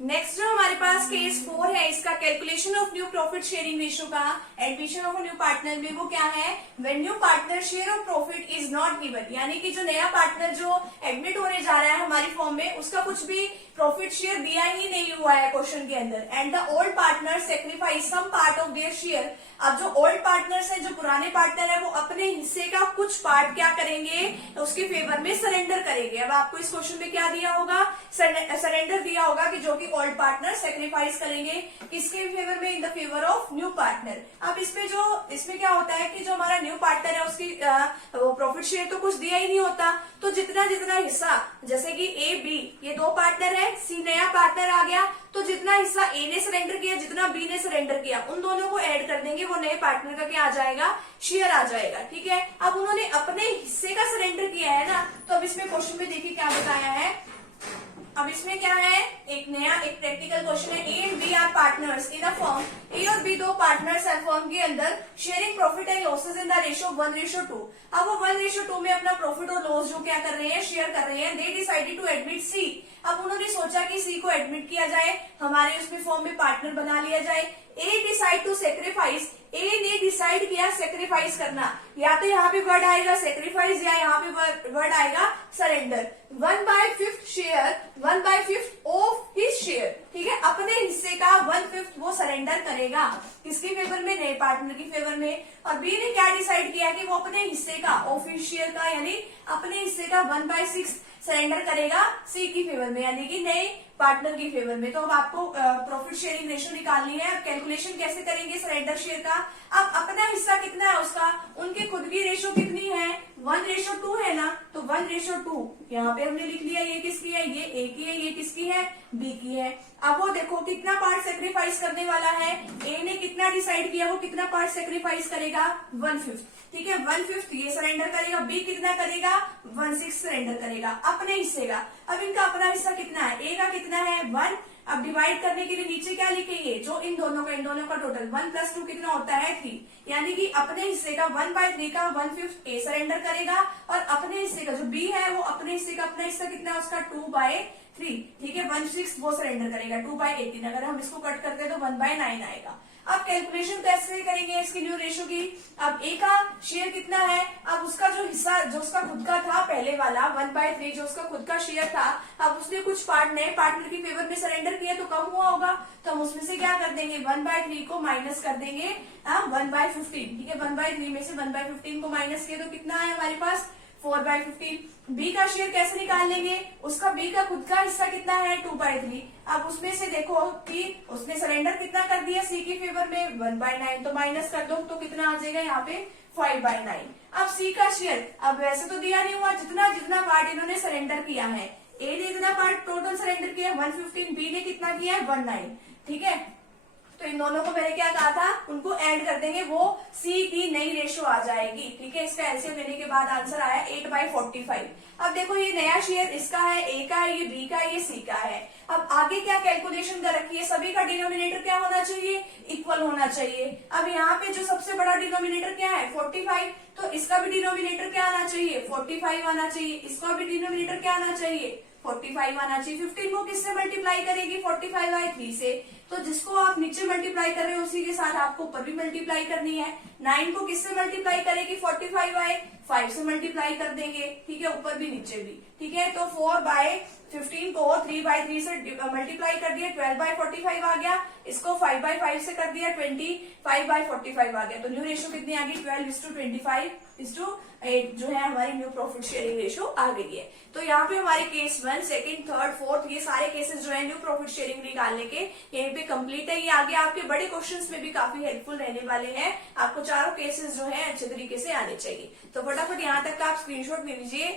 Next जो हमारे पास case 4 है, इसका calculation of new profit sharing ratio का एडमिशन ऑफ न्यू पार्टनर में, वो क्या है, when new partner share of profit is not given, यानी कि जो नया पार्टनर जो एडमिट होने जा रहा है हमारी फॉर्म में, उसका कुछ भी प्रॉफिट शेयर दिया ही नहीं हुआ है क्वेश्चन के अंदर, and the old partner sacrifice some part of their share. अब जो ओल्ड पार्टनर्स है, जो पुराने पार्टनर है, वो अपने हिस्से का कुछ पार्ट क्या करेंगे, उसके फेवर में सरेंडर करेंगे। अब आपको इस क्वेश्चन में क्या दिया होगा, सरेंडर दिया होगा कि जो कि ओल्ड पार्टनर सेक्रीफाइस करेंगे किसके फेवर में, in the favour of new partner. अब इसमें क्या होता है कि जो हमारा न्यू पार्टनर है उसकी प्रॉफिट शेयर तो कुछ दिया ही नहीं होता, तो जितना जितना हिस्सा, जैसे कि ए बी ये दो पार्टनर है, सी नया पार्टनर आ गया, तो जितना हिस्सा ए ने सरेंडर किया, जितना बी ने सरेंडर किया, उन दोनों को ऐड कर देंगे, वो नए पार्टनर का क्या आ जाएगा, शेयर आ जाएगा। ठीक है, अब उन्होंने अपने हिस्से का सरेंडर किया है ना, तो अब इसमें क्वेश्चन में देखिए क्या बताया है। अब इसमें क्या है, एक प्रैक्टिकल क्वेश्चन है, A and B are partners in a firm, A और बी दो पार्टनर्स है फर्म के अंदर, sharing profit and losses in the ratio 1:2। अब वो 1:2 में अपना प्रॉफिट और लॉस जो क्या कर रहे हैं, शेयर कर रहे हैं। दे डिसाइडेड टू एडमिट सी, अब उन्होंने सोचा कि सी को एडमिट किया जाए, हमारे उसमें फॉर्म में पार्टनर बना लिया जाए। ए डिसाइड टू सेक्रीफाइस, ए ने डिसाइड किया सेक्रीफाइस करना, या तो यहाँ पे वर्ड आएगा सेक्रीफाइस या यहाँ पे वर्ड आएगा surrender. 1/5 share, 1/5 of his share, ठीक है, अपने हिस्से का 1/5 वो सरेंडर करेगा, किसके फेवर में, नए पार्टनर की फेवर में। और बी ने क्या डिसाइड किया कि वो अपने हिस्से का, ऑफ हिज शेयर का, यानी अपने हिस्से का 1/6 सरेंडर करेगा सी की फेवर में, यानी कि नए पार्टनर की फेवर में। तो अब आपको प्रॉफिट शेयरिंग रेशियो निकालनी है। कैलकुलेशन कैसे करेंगे सरेंडर शेयर का, अब अपना हिस्सा कितना है उसका, उनके खुद की रेशियो कितनी है, 1:2 है ना, तो 1:2 यहाँ पे हमने लिख लिया, ये किसकी है, ये ए की है, ये किसकी है, बी की है। अब वो देखो कितना पार्ट सेक्रीफाइस करने वाला है, ए ने कितना डिसाइड किया, वो कितना पार्ट सेक्रीफाइस करेगा, 1/5, ठीक है, 1/5 ये सरेंडर करेगा, बी कितना करेगा, 1/6 सरेंडर करेगा अपने हिस्से का। अब इनका अपना हिस्सा कितना है, ए का कितना है, 1। अब डिवाइड करने के लिए नीचे क्या लिखेंगे, जो इन दोनों का टोटल 1 + 2 कितना होता है, 3, यानी कि अपने हिस्से का 1/3 का 1/5 ए सरेंडर करेगा, और अपने हिस्से का जो बी है, वो अपने हिस्से का अपना हिस्सा कितना है उसका 2/3, ठीक है, 1/6 वो सरेंडर करेगा, 2/18। अगर हम इसको कट करते हैं तो 1/9 आएगा। अब कैलकुलेशन कैसे करेंगे इसकी न्यू रेशियो की। अब ए का शेयर कितना है, अब उसका जो हिस्सा, जो उसका खुद का था पहले वाला 1/3, जो उसका खुद का शेयर था, अब उसने कुछ पार्ट नए पार्टनर की फेवर में सरेंडर किया, तो कम हुआ होगा, तो हम उसमें से क्या कर देंगे, 1/3 को माइनस कर देंगे 1/15, ठीक है, 1/3 में से 1/15 को माइनस किया तो कितना है हमारे पास, 4/15। बी का शेयर कैसे निकाल लेंगे, उसका बी का खुद का हिस्सा कितना है, 2/3। अब उसमें से देखो कि उसने सरेंडर कितना कर दिया सी की फेवर में, 1/9, तो माइनस कर दो तो कितना आ जाएगा यहाँ पे, 5/9। अब सी का शेयर, अब वैसे तो दिया नहीं हुआ, जितना जितना पार्ट इन्होंने सरेंडर किया है, ए ने इतना पार्ट टोटल सरेंडर किया 115, बी ने कितना किया है 19, ठीक है, तो इन दोनों को मैंने क्या कहा था, उनको ऐड कर देंगे, वो सी की नई रेशो आ जाएगी, ठीक है। इसका एलसीएम लेने के बाद आंसर आया 8/45। अब देखो ये नया शेयर इसका है, ए का है, ये बी का है, ये सी का है। अब आगे क्या कैलकुलेशन कर रखी है, सभी का डिनोमिनेटर क्या होना चाहिए, इक्वल होना चाहिए। अब यहाँ पे जो सबसे बड़ा डिनोमिनेटर क्या है, 45, तो इसका भी डिनोमिनेटर क्या आना चाहिए, 45 आना चाहिए, इसका भी डिनोमिनेटर क्या आना चाहिए, 45 आना चाहिए। 15 को किससे मल्टीप्लाई करेगी, 45/3 से, तो जिसको आप नीचे मल्टीप्लाई कर रहे हो उसी के साथ आपको ऊपर भी मल्टीप्लाई करनी है। 9 को किससे मल्टीप्लाई करेगी, 45/5 से मल्टीप्लाई कर देंगे, ठीक है, ऊपर भी नीचे भी, ठीक है, तो 4/15 को 3/3 से मल्टीप्लाई कर दिया, 12/45 आ गया, इसको 5/5 से कर दिया, 25/45 आ गया, तो न्यू रेशियो कितनी आ गई, 12:25:8 जो है हमारी न्यू प्रॉफिट शेयरिंग रेशियो आ गई है। तो यहाँ पे हमारे केस 1, 2, 3, 4 ये सारे केसेस जो है न्यू प्रॉफिट शेयरिंग निकालने के यहीं पे कंप्लीट है। ये आगे आपके बड़े क्वेश्चंस में भी काफी हेल्पफुल रहने वाले हैं, आपको चारों केसेस जो है अच्छे तरीके से आने चाहिए। तो फटाफट यहाँ तक का आप स्क्रीनशॉट ले लीजिए।